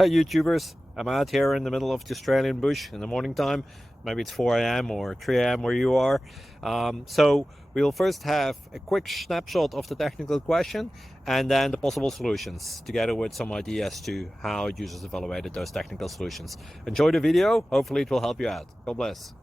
Hi YouTubers, I'm out here in the middle of the Australian bush in the morning time. Maybe it's 4 a.m. or 3 a.m. where you are. So we'll first have a quick snapshot of the technical question and then the possible solutions, together with some ideas to how users evaluated those technical solutions. Enjoy the video, hopefully it will help you out. God bless.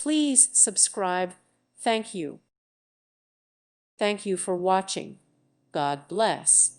Please subscribe. Thank you. Thank you for watching. God bless.